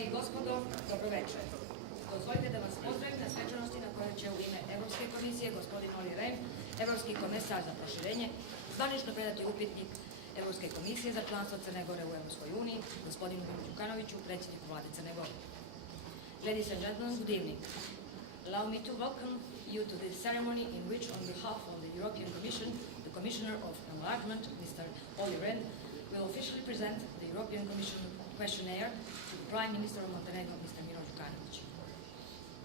Dame i gospodo, dobro večer. Dozvolite da vas pozdravim na svečanosti na kojoj će u ime Evropske komisije gospodin Olli Rehn, Evropski komesar za proširenje, zvanično predati upitnik Evropske komisije za članstvo Crne Gore u Evropskoj uniji, gospodinu Milu Djukanoviću, predsjedniku vlade Crne Gore. Ladies and gentlemen, good evening. Allow me to welcome you to this ceremony in which, on behalf of the European Commission, the Commissioner of Enlargement, Mr. Olli Rehn, will officially present the European Commission questionnaire to the Prime Minister of Montenegro, Mr. Milo Djukanovic.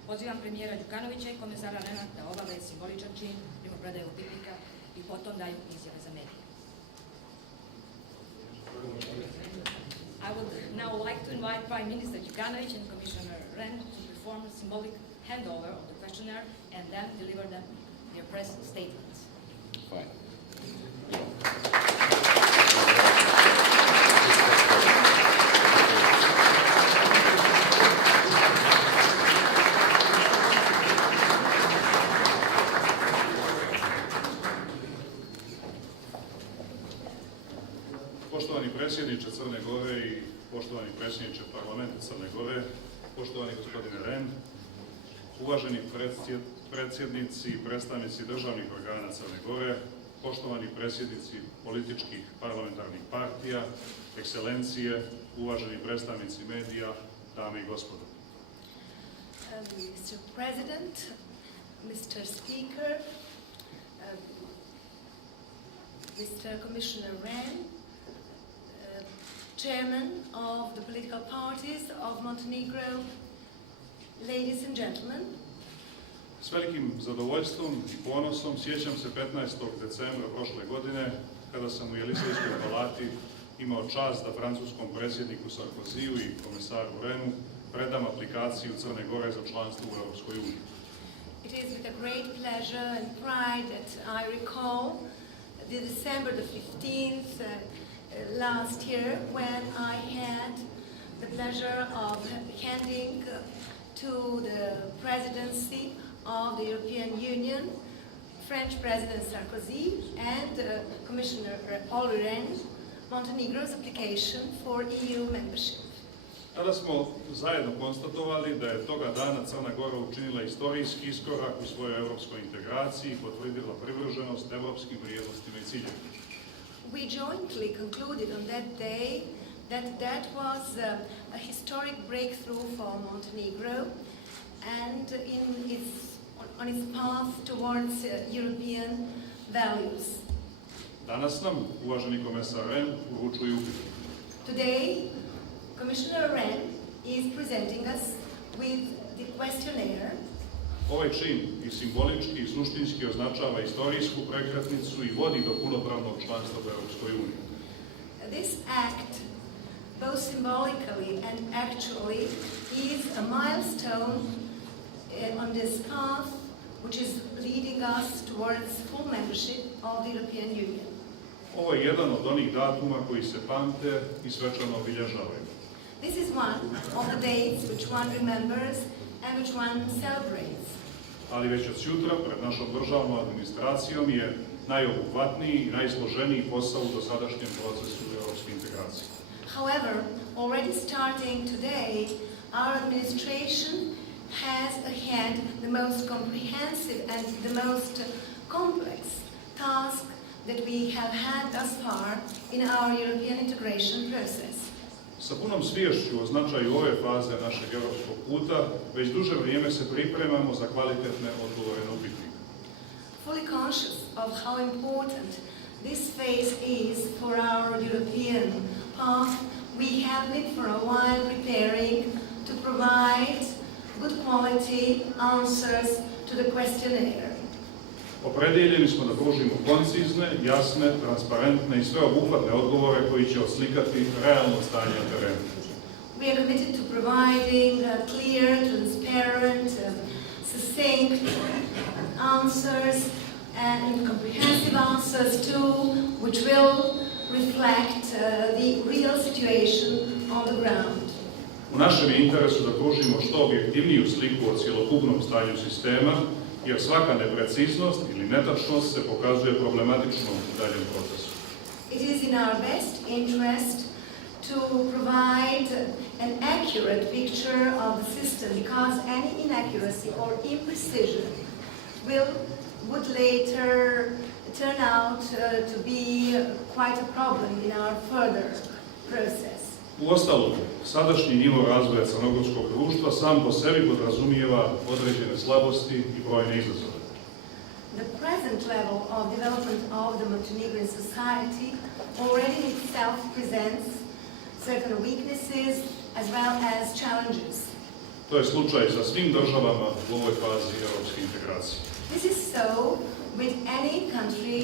Pozivam premijera Djukanovića i komesara Rehna da obave simboličan čin primopredaju upitnika i potom daju izjave za medije. I would now like to invite Prime Minister Djukanovic and Commissioner Rehn to perform a symbolic handover of the questionnaire and then deliver them their press statements. Fine. Poštovani predsjedniče Crne Gore i poštovani predsjedniče parlamenta Crne Gore, poštovani gospodine Rehn, uvaženi predsjednici i predstavnici državnih organa Crne Gore, poštovani predsjednici političkih parlamentarnih partija, ekscelencije, uvaženi predstavnici medija, dame i gospodo. Mr. President, Mr. Speaker, Mr. Commissioner Rehn, Chairman of the political parties of Montenegro, ladies and gentlemen. S velikim zadovoljstvom i ponosom sjećam se 15. decembra prošle godine kada sam u Elizejskoj palati imao čast da francuskom predsjedniku Sarkoziju i komesaru Rehnu predam aplikaciju Crne Gore za članstvo u Europskoj uniji. It is with a great pleasure and pride that I recall the December the 15th last year when I had the pleasure of handing to the presidency of the European Union, French President Sarkozy and Commissioner Olli Rehn, Montenegro's application for EU membership. Tada smo zajedno konstatovali da je toga dana Crna Gora učinila istorijski iskorak u svojoj evropskoj integraciji i potvrdila privrženost evropskim vrijednostima i ciljevima. We jointly concluded on that day that was a historic breakthrough for Montenegro and on its path towards European values. Danas nam, uvaženi komesar Rehn, uručuje upitnik. Today, Commissioner Rehn is presenting us with the questionnaire. Ovaj čin i simbolički i suštinski označava istorijsku prekretnicu i vodi do punopravnog članstva u Europskoj uniji. This act, both symbolically and actually, is a milestone on this path which is leading us towards full membership of the European Union. Ovo je jedan od onih datuma koji se pamte i svečano obilježavaju. This is one of the dates which one remembers and which one celebrates. Ali već od sutra pred našom državnom administracijom je najobuhvatniji i najsloženiji posao u dosadašnjem procesu evropske integracije. However, already starting today, our administration has ahead the most comprehensive and the most complex task that we have had thus far in our European integration process. Sa punom sviješću o značaju ove faze našeg evropskog puta, već duže vrijeme se pripremamo za kvalitetne odgovore na upitnik. Fully conscious of how important this phase is for our European path, we have been for a while preparing to provide good quality answers to the questionnaire. Opredjeljeni smo da pružimo koncizne, jasne, transparentne i sveobuhvatne odgovore koji će oslikati realno stanje na terenu. We are committed to providing clear, transparent, succinct answers and comprehensive answers too, which will reflect the real situation on the ground. U našem je interesu da pružimo što objektivniju sliku o cjelokupnom stanju sistema, jer svaka nepreciznost ili netačnost se pokazuje problematičnom u daljem procesu. It is in our best interest to provide an accurate picture of the system, because any inaccuracy or imprecision would later turn out to be quite a problem in our further process. Uostalom, sadašnji nivo razvoja crnogorskog društva sam po sebi podrazumijeva određene slabosti i brojne izazove. The present level of development of the Montenegrin society already in itself presents certain weaknesses as well as challenges. To je slučaj sa svim državama u ovoj fazi europske integracije. This is so with any country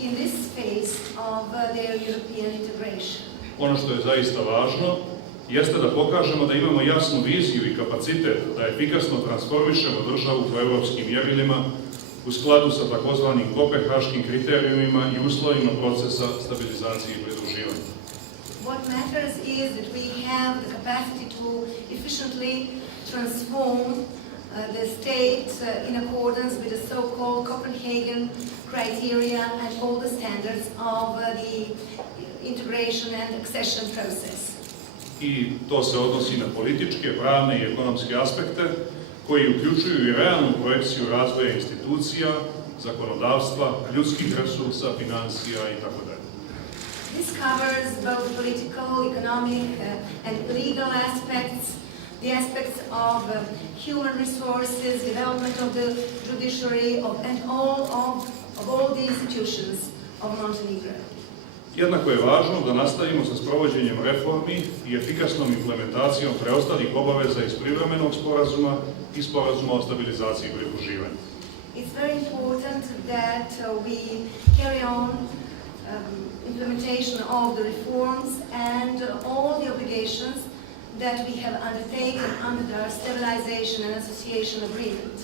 in this phase of their European integration. Ono što je zaista važno jeste da pokažemo da imamo jasnu viziju i kapacitet da efikasno transformišemo državu po europskim mjerilima u skladu sa takozvanim kopenhaškim kriterijumima i uslovima procesa stabilizacije i pridruživanja. What matters is that we have the capacity to efficiently transform the state in accordance with the so-called Copenhagen criteria and all the standards of the integration and accession process. I to se odnosi na političke, pravne i ekonomske aspekte koji uključuju i realnu projekciju razvoja institucija, zakonodavstva, ljudskih resursa, financija itd. This covers both political, economic, and legal aspects, the aspects of human resources, development of the judiciary, and all the institutions of Montenegro. Jednako je važno da nastavimo sa sprovođenjem reformi i efikasnom implementacijom preostalih obaveza iz privremenog sporazuma i sporazuma o stabilizaciji i pridruživanju. It's very important that we carry on implementation of the reforms and all the obligations that we have undertaken under our stabilization and association agreement.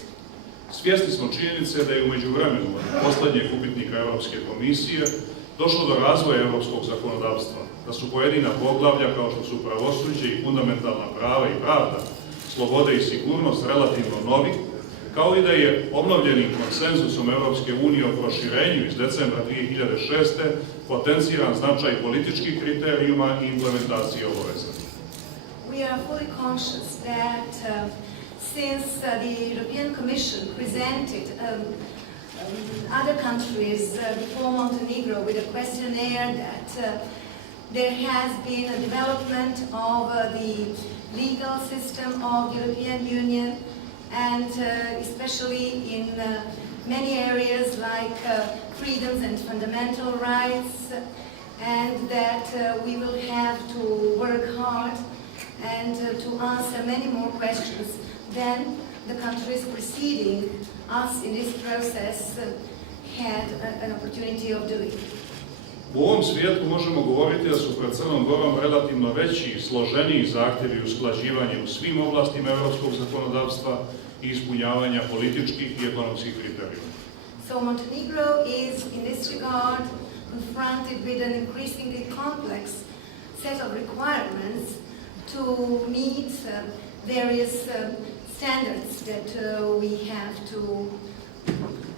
Svjesni smo činjenice da je u međuvremenu od posljednjeg upitnika Europske komisije došlo do razvoja europskog zakonodavstva, da su pojedina poglavlja kao što su pravosuđe i fundamentalna prava i pravda, slobode i sigurnost relativno novi, kao i da je obnovljenim konsenzusom Europske unije o proširenju iz decembra 2006. potenciran značaj političkih kriterijuma i implementacije obaveza. We are fully conscious that since the European Commission presented other countries before Montenegro with a questionnaire that there has been a development of the legal system of the European Union, and especially in many areas like freedoms and fundamental rights, and that we will have to work hard and to answer many more questions than the countries preceding us in this process had an opportunity of doing. U ovom svijetu možemo govoriti da su pred Crnom Gorom relativno veći i složeniji zahtjevi usklađivanja u svim oblastima europskog zakonodavstva i ispunjavanja političkih i ekonomskih kriterijuma. So Montenegro is in this regard confronted with an increasingly complex set of requirements to meet various standards that we have to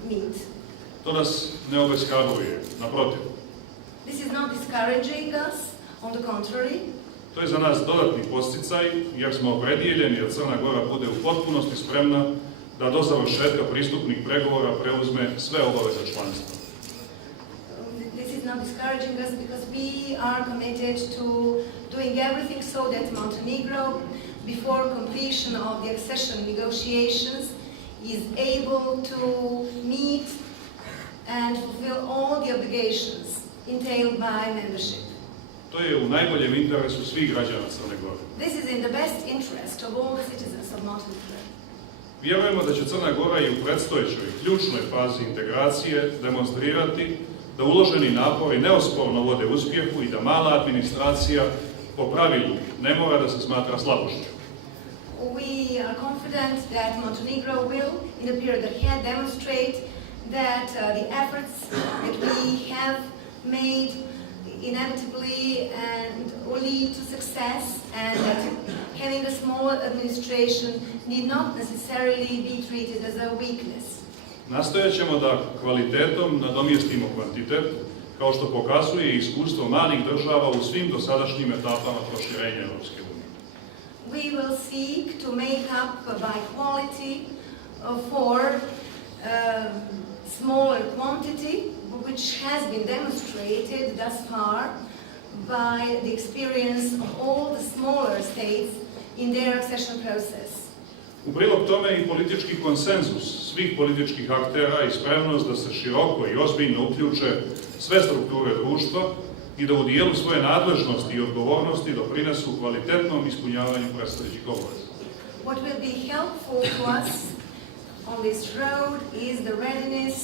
meet. To nas ne obeshrabruje, naprotiv. This is not discouraging us, on the contrary. To je za nas dodatni podsticaj jer smo opredijeljeni da Crna Gora bude u potpunosti spremna da do završetka pristupnih pregovora preuzme sve obaveze članstva. This is not discouraging us because we are committed to doing everything so that Montenegro, before completion of the accession negotiations, is able to meet and fulfill all the obligations entailed by membership. To je u najboljem interesu svih građana Crne Gore. This is in the best interest of all the citizens of Montenegro. Vjerujemo da će Crna Gora i u predstojećoj ključnoj fazi integracije demonstrirati da uloženi napori neosporno vode uspjehu i da mala administracija po pravilu ne mora da se smatra slabošću. We are confident that Montenegro will, in the period ahead, demonstrate that the efforts that we have made inevitably and will lead to success, and that having a small administration need not necessarily be treated as a weakness. Nastojat ćemo da kvalitetom nadomjestimo kvantitet, kao što pokazuje iskustvo malih država u svim dosadašnjim etapama proširenja Europske unije. we will seek to make up by quality for smaller quantity, which has been demonstrated thus far by the experience of all the smaller states in their accession process. U prilog tome i politički konsenzus svih političkih aktera i spremnost da se široko i ozbiljno uključe sve strukture društva i da u dijelu svoje nadležnosti i odgovornosti doprinesu kvalitetnom ispunjavanju predstojećih obaveza. What will be helpful to us on this road is the readiness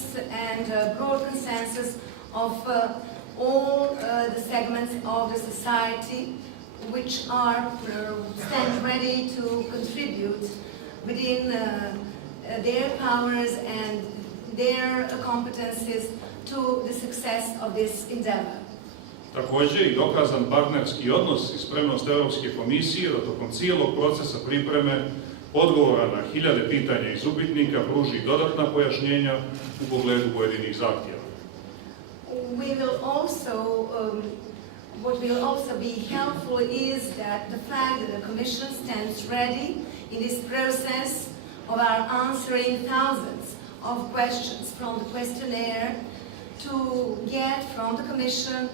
and broad consensus of all the segments of the society which are stand ready to contribute within their powers and their competencies to the success of this endeavor. Također i dokazan partnerski odnos i spremnost Europske komisije da tokom cijelog procesa pripreme odgovora na hiljade pitanja iz upitnika pruži dodatna pojašnjenja u pogledu pojedinih zahtjeva. What will also be helpful is that the fact that the Commission stands ready in this process of our answering thousands of questions from the questionnaire to get from the Commission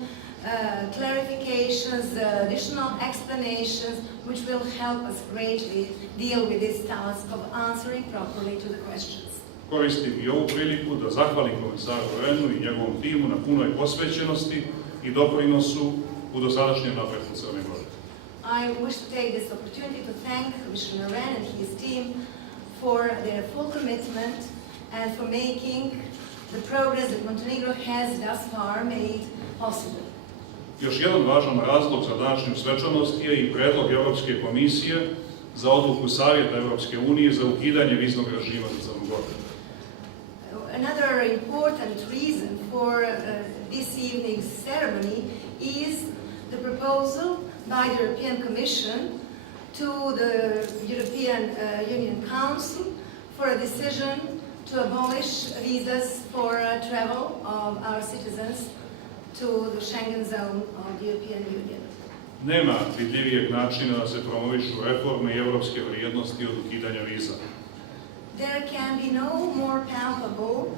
clarifications, additional explanations, which will help us greatly deal with this task of answering properly to the questions. Koristim i ovu priliku da zahvalim komisaru Rehnu i njegovom timu na punoj posvećenosti i doprinosu u dosadašnjem napretku Crne Gore. I wish to take this opportunity to thank Commissioner Rehn and his team for their full commitment and for making the progress that Montenegro has thus far made possible. Još jedan važan razlog za današnju svečanost je i predlog Europske komisije za odluku Savjeta Europske unije za ukidanje viznog režima za Crnu Goru. Another important reason for this evening's ceremony is the proposal by the European Commission to the European Union Council for a decision to abolish visas for travel of our citizens to the Schengen zone of the European Union. Nema vidljivijeg načina da se promovišu reforme i evropske vrijednosti od ukidanja viza. There can be no more palpable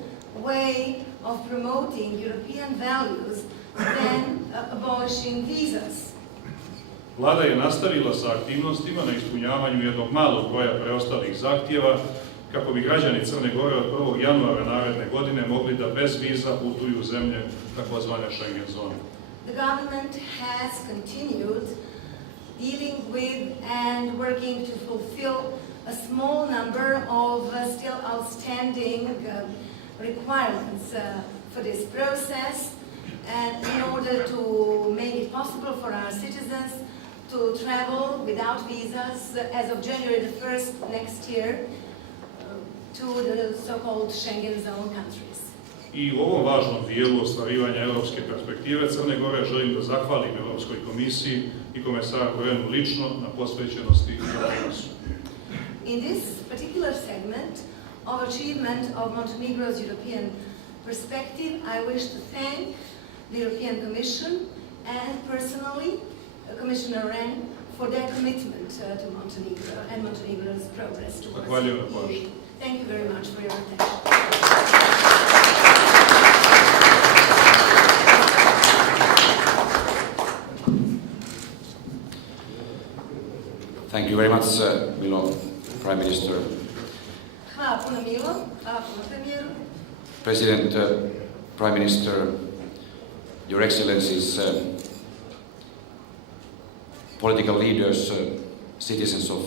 way of promoting European values than abolishing visas. Vlada je nastavila sa aktivnostima na ispunjavanju jednog malog broja preostalih zahtjeva kako bi građani Crne Gore od 1. januara naredne godine mogli da bez viza putuju u zemlje takozvane Schengen zone. The government has continued dealing with and working to fulfill a small number of still outstanding requirements for this process, and in order to make it possible for our citizens to travel without visas as of January the 1st next year to the so-called Schengen zone countries. I u ovom važnom dijelu ostvarivanja europske perspektive Crne Gore želim da zahvalim Europskoj komisiji i komisaru Rehnu lično na posvećenosti i doprinosu. In this particular segment of achievement of Montenegro's European perspective, I wish to thank the European Commission and personally Commissioner Rehn for their commitment to Montenegro and Montenegro's progress towards EU. Thank you very much for your attention. Thank you very much, Milo, Prime Minister. Hvala puno Milo, hvala puno premijeru. President, Prime Minister, Your Excellencies, political leaders, citizens of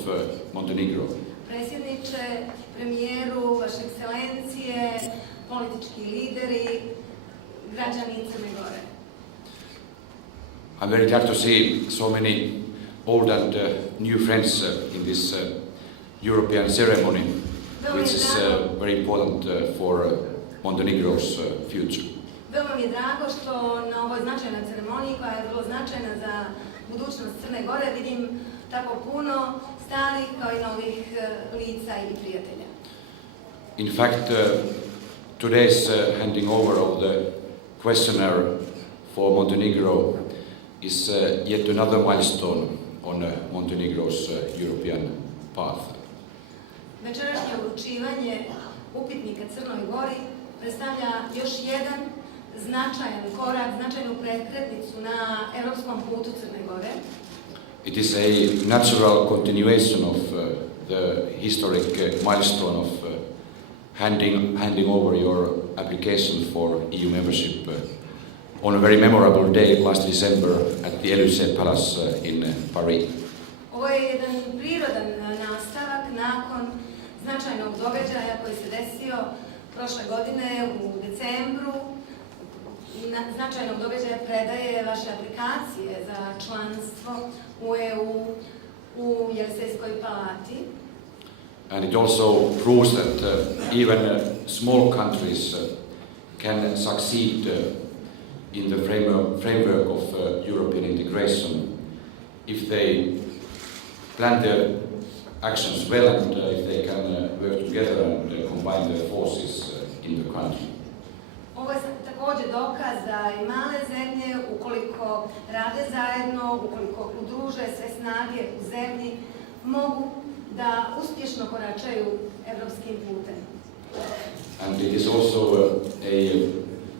Montenegro. Predsjedniče, premijeru, vaše ekscelencije, politički lideri, građani Crne Gore. I'm very glad to see so many old and new friends in this European ceremony, which is very important for Montenegro's future. Veoma mi je drago što na ovoj značajnoj ceremoniji, koja je vrlo značajna za budućnost Crne Gore, vidim tako puno starih kao i novih lica i prijatelja. In fact, today's handing over of the questionnaire for Montenegro is yet another milestone on Montenegro's European path. Večerašnje uručivanje upitnika Crnoj Gori predstavlja još jedan značajan korak, značajnu prekretnicu na europskom putu Crne Gore. It is a natural continuation of the historic milestone of handing over your application for EU membership on a very memorable day last December at the Élysée Palace in Paris. Ovo je jedan prirodan nastavak nakon značajnog događaja koji se desio prošle godine u decembru, značajnog događaja predaje vaše aplikacije za članstvo u EU u Jelisejskoj palati. And it also proves that even small countries can succeed in the framework of European integration if they plan their actions well and if they can work together and combine their forces in the country. Ovo je također dokaz da i male zemlje, ukoliko rade zajedno, ukoliko udruže sve snage u zemlji, mogu da uspješno koračaju evropskim putem. And it is also a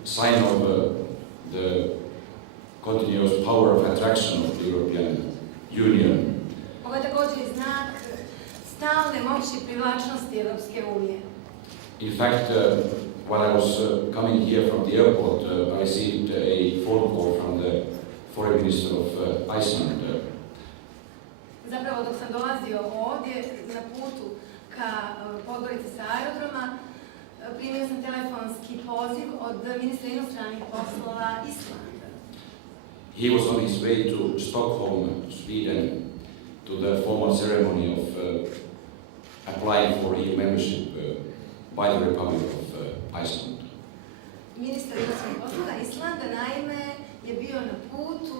sign of the continuous power of attraction of the European Union. Ovo je također znak stalne moći privlačnosti Evropske unije. In fact, while I was coming here from the airport, I received a phone call from the foreign minister of Iceland. Zapravo dok sam dolazio ovdje na putu ka Podgorici sa aerodroma, primio sam telefonski poziv od ministra inostranih poslova Islanda. He was on his way to Stockholm, Sweden, to the formal ceremony of applying for EU membership by the Republic of Iceland. Ministar inostranih poslova Islanda naime je bio na putu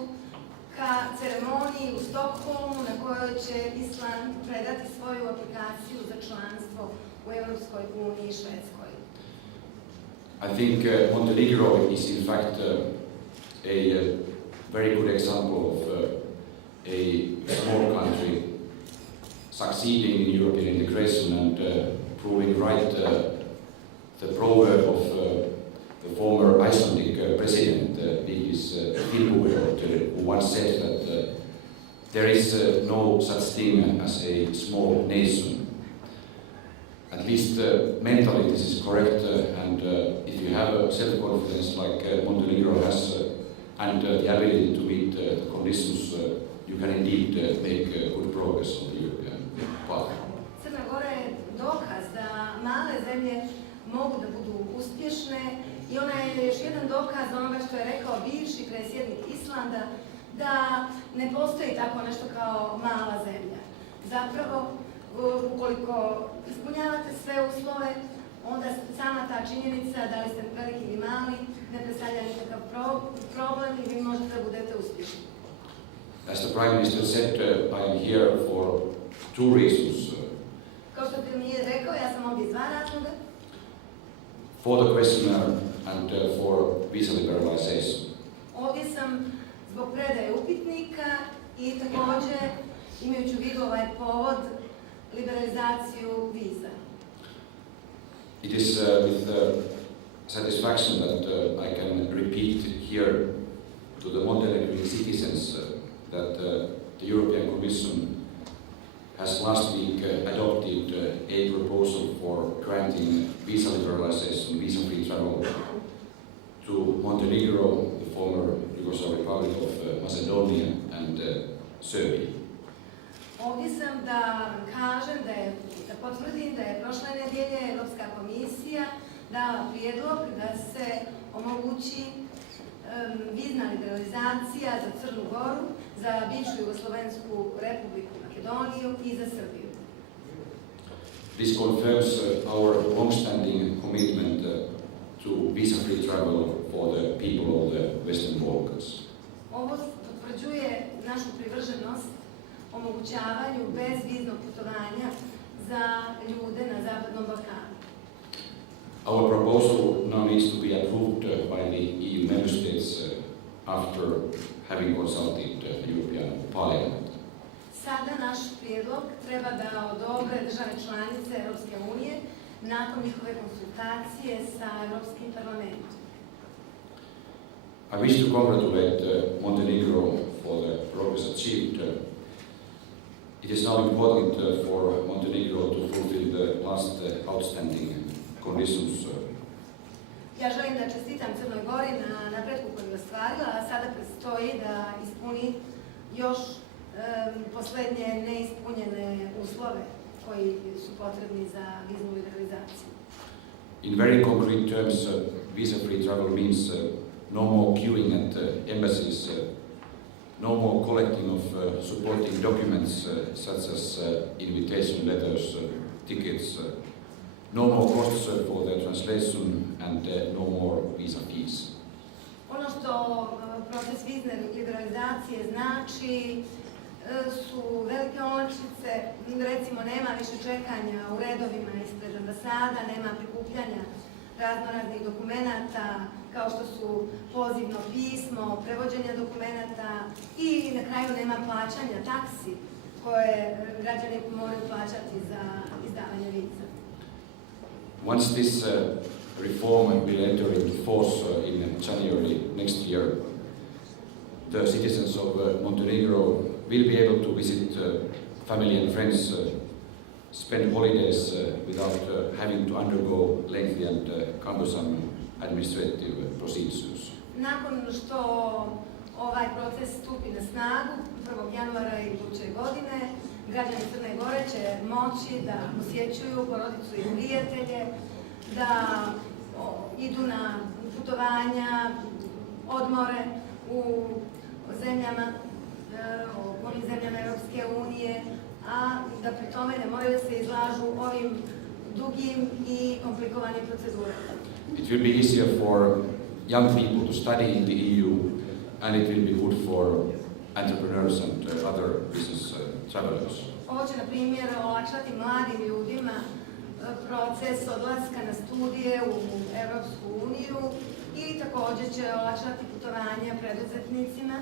ka ceremoniji u Stockholmu na kojoj će Island predati svoju aplikaciju za članstvo u Europskoj uniji i Švedskoj. I think Montenegro is in fact a very good example of a small country succeeding in European integration and proving right the proverb of the former Icelandic president, Vigdis Finnbogadóttir, who once said that there is no such thing as a small nation. At least mentally this is correct, and if you have self-confidence like Montenegro has and the ability to meet the conditions, you can indeed make good progress on the European path. Crna Gora je dokaz da male zemlje mogu da budu uspješne i ona je još jedan dokaz onoga što je rekao bivši predsjednik Islanda, da ne postoji tako nešto kao mala zemlja. Zapravo, ukoliko ispunjavate sve uslove, onda sama ta činjenica, da li ste veliki ili mali, ne predstavlja nikakav problem i vi možete da budete uspješni. As the Prime Minister said, I am here for two reasons. Kao što premijer rekao, ja sam ovdje iz dva razloga. For the questionnaire and for visa liberalization. Ovdje sam zbog predaje upitnika i također imajući u vidu ovaj povod liberalizaciju viza. It is with satisfaction that I can repeat here to the Montenegrin citizens that the European Commission has last week adopted a proposal for granting visa liberalization, visa-free travel to Montenegro, the former Yugoslav Republic of Macedonia and Serbia. Ovdje sam da vam kažem, da potvrdim da je prošle nedjelje Europska komisija dala prijedlog da se omogući vizna liberalizacija za Crnu Goru, za bivšu Jugoslovensku republiku Makedoniju i za Srbiju. This confirms our long-standing commitment to visa-free travel for the people of the Western Balkans. Ovo potvrđuje našu privrženost omogućavanju bezviznog putovanja za ljude na Zapadnom Balkanu. Our proposal now needs to be approved by the EU member states after having consulted the European Parliament. Sada naš prijedlog treba da odobre države članice Europske unije nakon njihove konsultacije sa Europskim parlamentom. I wish to congratulate Montenegro for the progress achieved. It is now important for Montenegro to fulfill the last outstanding conditions. Ja želim da čestitam Crnoj Gori na napretku koji je ostvarila, a sada predstoji da ispuni još posljednje neispunjene uslove koji su potrebni za viznu liberalizaciju. In very concrete terms, visa-free travel means no more queuing at embassies, no more collecting of supporting documents such as invitation letters, tickets, no more costs for the translation and no more visa fees. Ono što proces vizne liberalizacije znači su velike olakšice, recimo nema više čekanja u redovima ispred ambasada, nema prikupljanja raznoraznih dokumenata kao što su pozivno pismo, prevođenje dokumenata i na kraju nema plaćanja taksi koje građani moraju plaćati za izdavanje viza. Once this reform will enter into force in January next year, the citizens of Montenegro will be able to visit family and friends, spend holidays without having to undergo lengthy and cumbersome administrative procedures. Nakon što ovaj proces stupi na snagu 1. januara iduće godine, građani Crne Gore će moći da posjećuju porodicu i prijatelje, da idu na putovanja, odmore u zemljama, ovim zemljama Europske unije, a da pri tome ne moraju da se izlažu ovim dugim i komplikovanim procedurama. It will be easier for young people to study in the EU, and it will be good for entrepreneurs and other business travelers. Ovo će, na primjer, olakšati mladim ljudima proces odlaska na studije u Europsku uniju i također će olakšati putovanja preduzetnicima.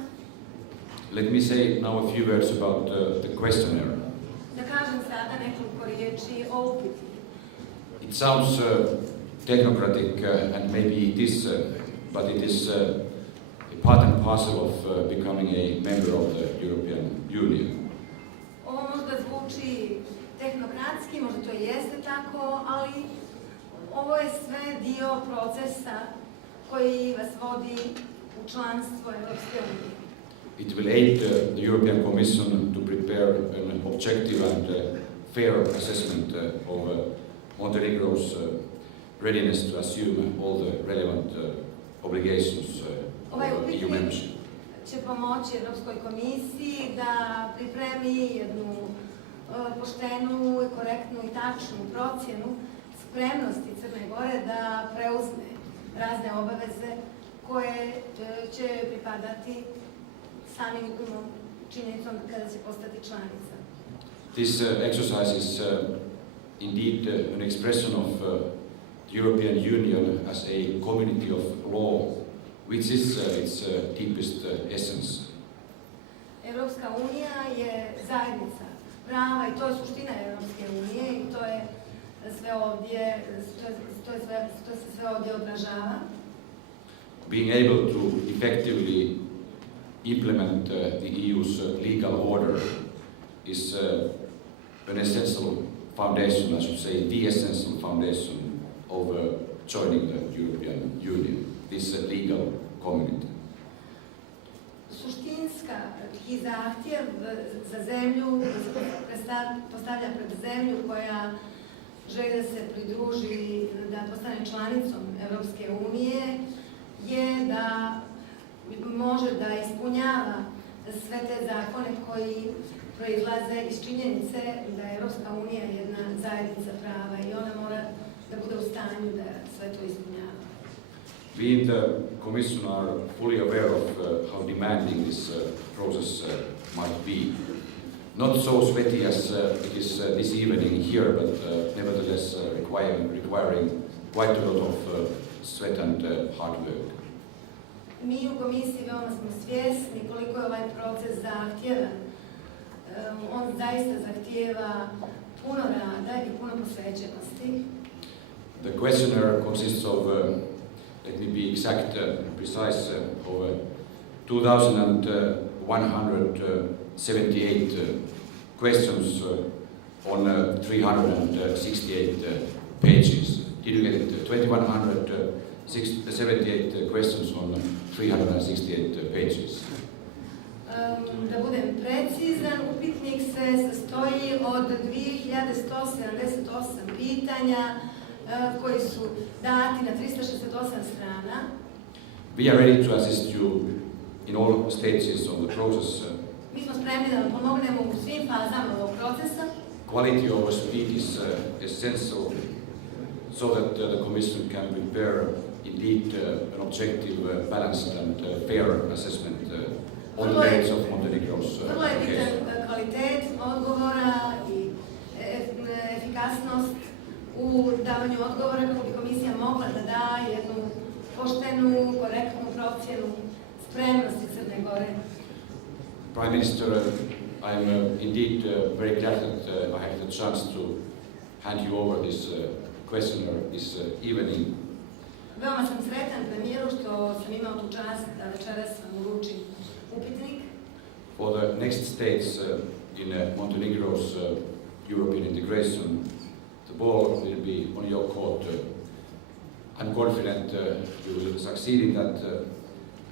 Let me say now a few words about the questionnaire. Da kažem sada nekoliko riječi o upitu. It sounds technocratic, and maybe it is, but it is a part and parcel of becoming a member of the European Union. Ovo možda zvuči tehnokratski, možda to jeste tako, ali ovo je sve dio procesa koji vas vodi u članstvo Europske unije. It will aid the European Commission to prepare an objective and fair assessment of Montenegro's readiness to assume all the relevant obligations of EU membership. Će pomoći Europskoj komisiji da pripremi jednu poštenu, korektnu i tačnu procjenu spremnosti Crne Gore da preuzme razne obaveze koje će pripadati samim činjenicom kada će postati članica. This exercise is indeed an expression of the European Union as a community of law, which is its deepest essence. Europska unija je zajednica prava i to je suština Europske unije i to je sve ovdje, to se sve ovdje odražava. Being able to effectively implement the EU's legal order is an essential foundation, I should say, the essential foundation of joining the European Union, this legal community. Suštinski zahtjev za zemlju, postavlja pred zemlju koja želi da se pridruži, da postane članicom Europske unije, je da može da ispunjava sve te zakone koji proizlaze iz činjenice da je Europska unija jedna zajednica prava i ona mora da bude u stanju da sve to ispunjava. We in the Commission are fully aware of how demanding this process might be. Not so sweaty as it is this evening here, but nevertheless requiring quite a lot of sweat and hard work. Mi u komisiji veoma smo svjesni koliko je ovaj proces zahtjevan On zaista zahtijeva puno rada i puno posvećenosti. The questionnaire consists of, let me be exact, precise, of 2,178 questions on 368 pages. Did you get it? 2,178 questions on 368 pages. Da budem precizan, upitnik se sastoji od 2178 pitanja koji su dati na 368 strana. We are ready to assist you in all stages of the process. Mi smo spremni da vam pomognemo u svim fazama ovog procesa. Quality of our speech is essential so that the Commission can prepare indeed an objective, balanced and fair assessment on the merits of Montenegro's Vrlo je case. bitan kvalitet odgovora i efikasnost u davanju odgovora kako bi komisija mogla da da jednu poštenu, korektnu procjenu spremnosti Crne Gore. Prime Minister, I'm indeed very glad that I had the chance to hand you over this questionnaire this evening. Veoma sam sretan, premijeru, što sam imao tu čast da večeras vam uručim upitnik. For the next stages in Montenegro's European integration, the ball will be on your court. I'm confident you will succeed in that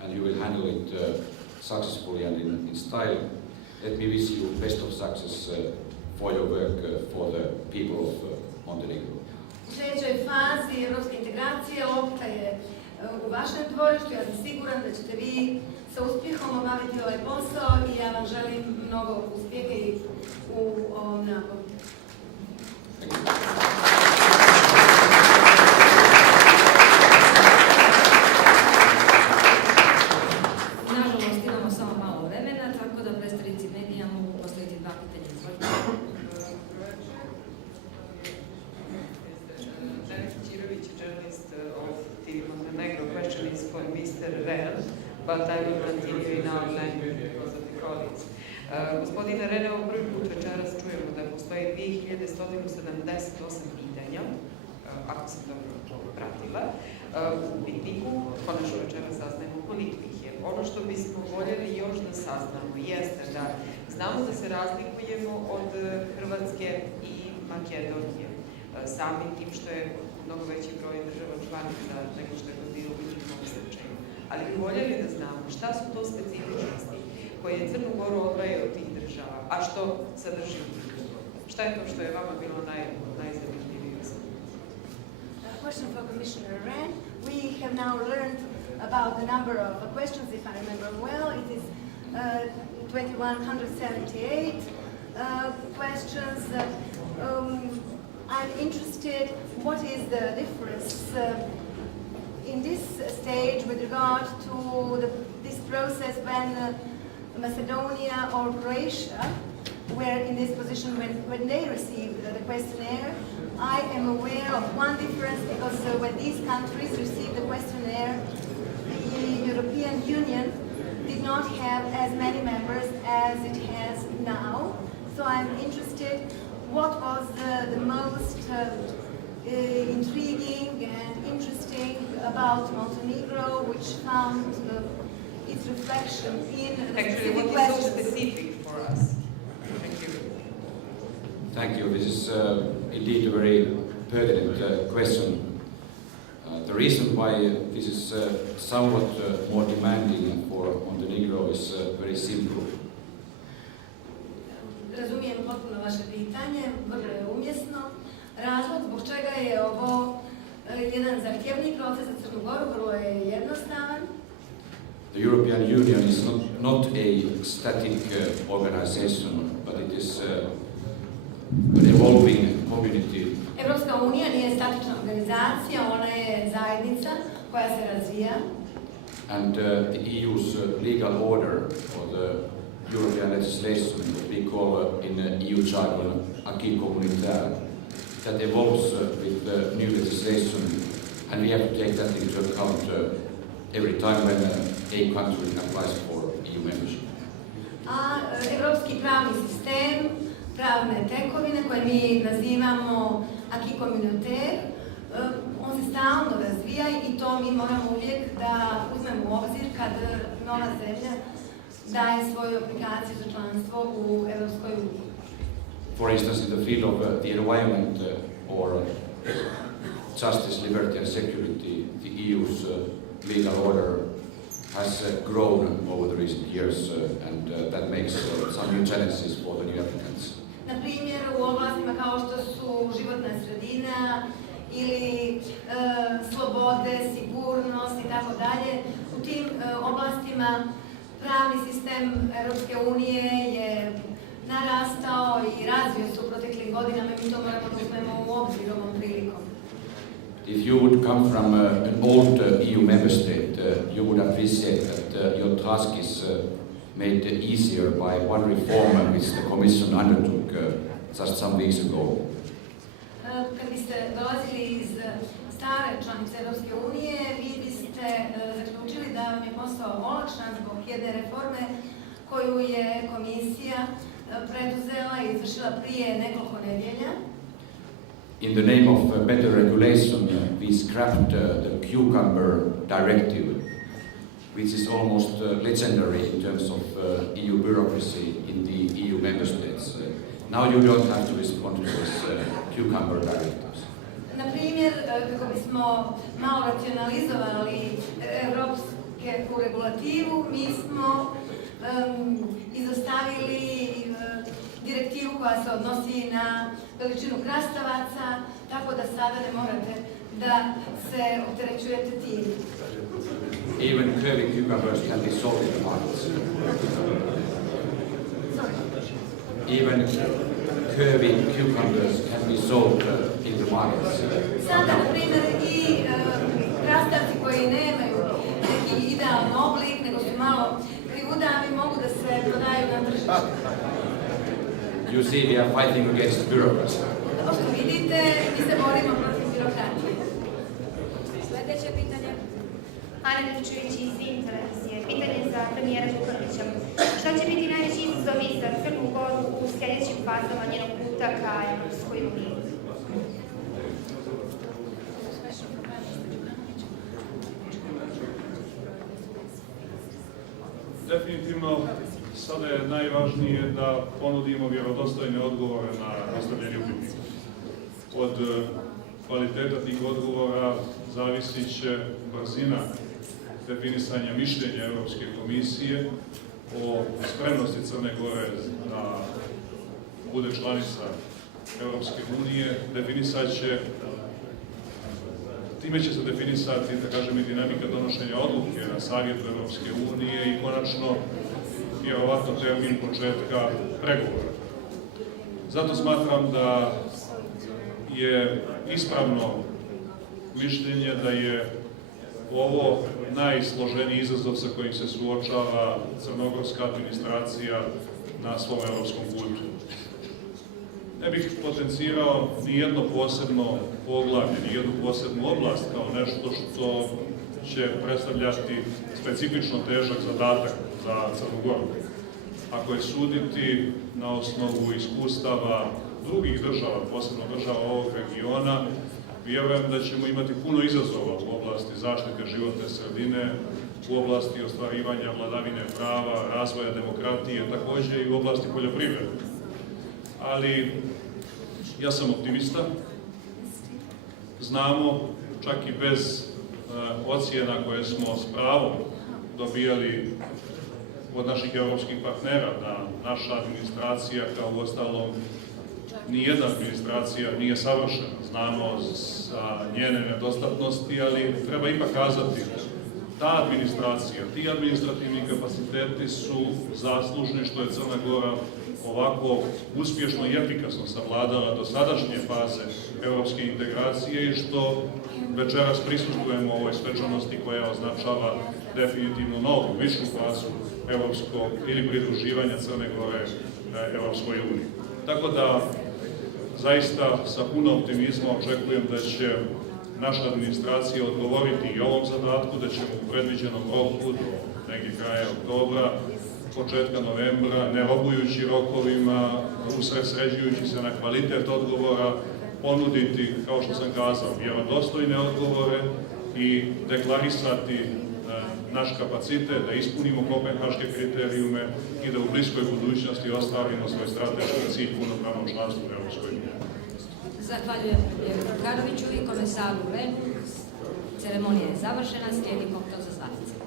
and you will handle it successfully and in style. Let me wish you best of success for your work for the people of Montenegro. U sljedećoj fazi evropske integracije lopta je u vašem dvorištu. Ja sam siguran da ćete vi sa uspjehom obaviti ovaj posao i ja vam želim mnogo uspjeha i u ovom naporu. Thank you. Nažalost, imamo samo malo vremena, tako da predstavnici medija mogu postaviti 2 pitanja. Izvolite. Journalist of the Montenegro question is for Mr. Rehn, but I will continue in our language because of the colleagues. Gospodine Rehn, evo prvi put večeras čujemo da postoji 2178 pitanja, ako sam dobro pratila, u upitniku. Konačno večeras saznajemo koliko ih je. Ono što bismo voljeli još da saznamo jeste da znamo da se razlikujemo od Hrvatske i Makedonije, samim tim što je mnogo veći broj država članica nego što je to bilo u njihovom slučaju. Ali bi voljeli da znamo šta su to specifičnosti koje Crnu Goru odvaja od tih država, a što sadrži u njih. Šta je to što je vama bilo najzanimljivije? Question for Commissioner Rehn. We have now learned about the number of questions, if I remember well. It is 2178 questions. I'm interested, what is the difference in this stage with regard to this process when Macedonia or Croatia were in this position when they received the questionnaire? I am aware of one difference because when these countries received the questionnaire, the European Union did not have as many members as it has now. So I'm interested, what was the most intriguing and interesting about Montenegro, which found its reflection in the Actually, specific what is so questions? specific for us? Thank you. Thank you. This is indeed a very pertinent question. The reason why this is somewhat more demanding for Montenegro is very simple. Razumijem potpuno vaše pitanje, vrlo je umjesno. Razlog zbog čega je ovo jedan zahtjevni proces za Crnu Goru vrlo je jednostavan. The European Union is not a static organization, but it is an evolving community. Evropska unija nije statična organizacija, ona je zajednica koja se razvija. And the EU's legal order, or the European legislation, that we call in EU jargon acquis communautaire, that evolves with new legislation, and we have to take that into account every time when a country applies for EU membership. a evropski pravni sistem, pravne tekovine koje mi nazivamo acquis communautaire, on se stalno razvija i to mi moramo uvijek da uzmemo u obzir kad nova zemlja daje svoju aplikaciju za članstvo u Evropskoj uniji. For instance, in the field of the environment or justice, liberty and security, the EU's legal order has grown over the recent years and that makes some new challenges for the new applicants. Na primjer, u oblastima kao što su životna sredina ili slobode, sigurnost i tako dalje, u tim oblastima pravni sistem Europske unije je narastao i razvio se u proteklim godinama i mi to moramo da uzmemo u obzir ovom prilikom. If you would come from an old EU member state, you would appreciate that your task is made easier by one reform which the Commission undertook just some weeks ago. Kad biste dolazili iz stare članice Europske unije, vi biste zaključili da vam je posao olakšan zbog jedne reforme koju je komisija preduzela i izvršila prije nekoliko nedjelja. In the name of better regulation, we scrapped the cucumber directive, which is almost legendary in terms of EU bureaucracy in the EU member states. Now you don't have to respond to those cucumber directives. Na primjer, kako bismo malo racionalizovali evropsku regulativu, mi smo izostavili direktivu koja se odnosi na veličinu krastavaca, tako da sada ne morate da se opterećujete tim. Even curvy cucumbers can be sold in the markets. Even curvy cucumbers can be sold in the markets. Sada, na primjer, i krastavci koji nemaju neki idealan oblik, nego su malo krivudavi, mogu da se prodaju na tržištu. You see, we are fighting against bureaucracy. Kao što vidite, mi se borimo protiv birokratije. Sljedeće pitanje. Ana Djukanovic iz Intervencije. Pitanje za premijera Djukanovića. Šta će biti najveći izazovi za Crnu Goru u sljedećim fazama njenog puta ka Evropskoj uniji? Definitivno, sada je najvažnije da ponudimo vjerodostojne odgovore na postavljeni upitnik. Od kvaliteta tih odgovora zavisit će brzina definisanja mišljenja Europske komisije o spremnosti Crne Gore da bude članica Europske unije. Time će se definisati, da kažem, i dinamika donošenja odluke na Savjetu Europske unije i konačno vjerovatno termin početka pregovora. Zato smatram da je ispravno mišljenje da je ovo najsloženiji izazov sa kojim se suočava crnogorska administracija na svom europskom putu. Ne bih potencirao ni jedno posebno poglavlje, ni jednu posebnu oblast kao nešto što će predstavljati specifično težak zadatak za Crnu Goru. Ako je suditi na osnovu iskustava drugih država, posebno država ovog regiona, vjerujem da ćemo imati puno izazova u oblasti zaštite životne sredine, u oblasti ostvarivanja vladavine prava, razvoja demokratije, također i u oblasti poljoprivrede. Ali ja sam optimista. Znamo, čak i bez ocjena koje smo s pravom dobijali od naših europskih partnera, da naša administracija, kao uostalom nijedna administracija nije savršena. Znamo za njene nedostatnosti, ali treba ipak kazati, ta administracija, ti administrativni kapaciteti su zaslužni što je Crna Gora ovako uspješno i efikasno savladala dosadašnje faze europske integracije i što večeras prisustvujemo ovoj svečanosti koja označava definitivno novu, višu fazu europskog ili pridruživanja Crne Gore Europskoj uniji. Tako da, zaista sa puno optimizma očekujem da će naša administracija odgovoriti i ovom zadatku, da ćemo u predviđenom roku do negdje kraja oktobra početka novembra, ne robujući rokovima, usredsređujući se na kvalitet odgovora, ponuditi, kao što sam kazao, vjerodostojne odgovore i deklarisati naš kapacitet da ispunimo kopenhaške kriterijume i da u bliskoj budućnosti ostvarimo svoj strateški cilj punopravnom članstvu u Europskoj uniji. Zahvaljujem premijeru Djukanoviću i komesaru Rehnu. Ceremonija je završena, slijedi koktel za zvanice.